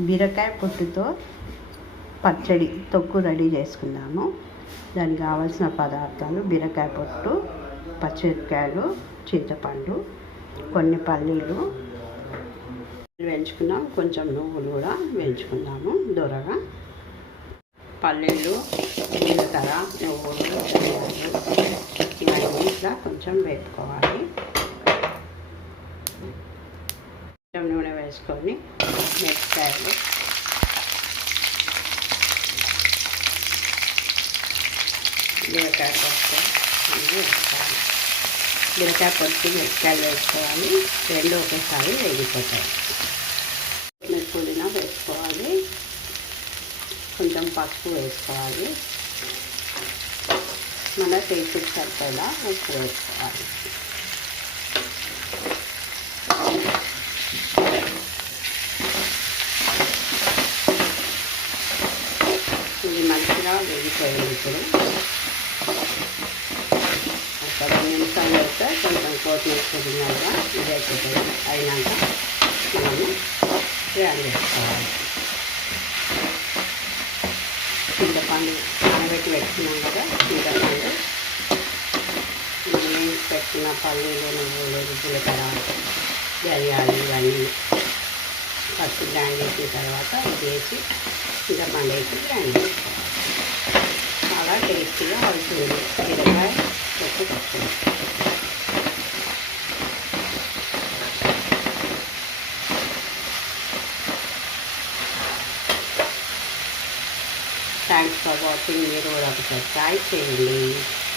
బీరకాయ పొట్టుతో పచ్చడి తొక్కు రెడీ చేసుకుందాము. దానికి కావాల్సిన పదార్థాలు బీరకాయ పొట్టు, పచ్చిమిరపకాయలు, చింతపండు, కొన్ని పల్లీలు వేయించుకుందాం. కొంచెం నువ్వులు కూడా వేయించుకుందాము దూరగా. పల్లీలు, జీలకర్ర, నువ్వులు, ఇవన్నీ ఇట్లా కొంచెం వేపుకోవాలి. కొంచెం నూనె వేసుకొని మిరపకాయలు, బీరకాయ పొట్టు అన్నీ వేసుకోవాలి. బీరకాయ పొట్టు, మిరపకాయలు వేసుకోవాలి. రెండు ఒకేసారి వేగిపోతాయి. పుదీనా వేసుకోవాలి. కొంచెం పసుపు వేసుకోవాలి. మన టేస్ట్కి సరిపడా ఉప్పు వేసుకోవాలి. ఇది మంచిగా వేగిపోయింది. ఇప్పుడు ఒక 2 నిమిషాలు అయితే కొంచెం కొత్తిమీర పుదీనాగా ఇది అయిపోతుంది. అయినాక మనము గ్రైండ్ చేసుకోవాలి. చింతపండు నానబెట్టి పెట్టుకున్నాం కదా, చింతపండు, పెట్టిన పల్లీలు, నువ్వులు, జీలకర్ర, ధనియాలు ఇవన్నీ ఫస్ట్ గ్రైండ్ చేసిన తర్వాత ఇది వేసి చింతపండు వేసి గ్రైండ్ చేసుకోవాలి. చాలా టేస్టీగా అవుతుంది బీరకాయ పొట్టు పచ్చడి. Thanks for watching. మీరు కూడా ఒకసారి ట్రై చేయండి.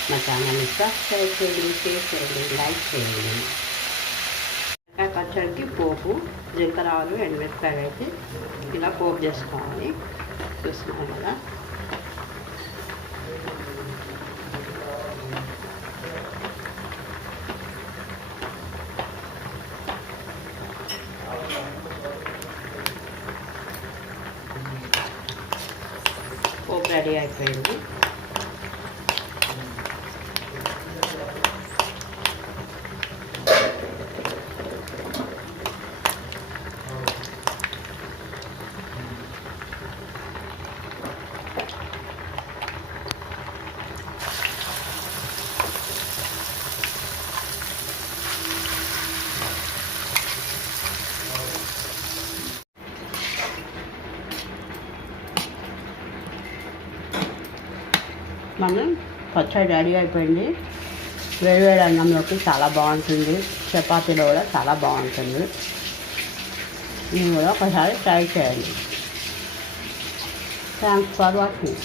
మా ఛానల్ని సబ్స్క్రైబ్ చేయండి, షేర్ చేయండి, లైక్ చేయండి. బీరకాయ పచ్చడికి పోపు జీలకర్ర, ఆవాలు, ఎండుమిరపకాయలు అయితే ఇలా పోపు చేసుకోవాలి. చూస్తున్నాం కదా. పోపు రెడీ అయిపోయింది. మనం పచ్చడి రెడీ అయిపోయింది. వేడివేడి అన్నంలోకి చాలా బాగుంటుంది. చపాతీలో కూడా చాలా బాగుంటుంది. మీరు కూడా ఒకసారి ట్రై చేయండి. Thanks for watching.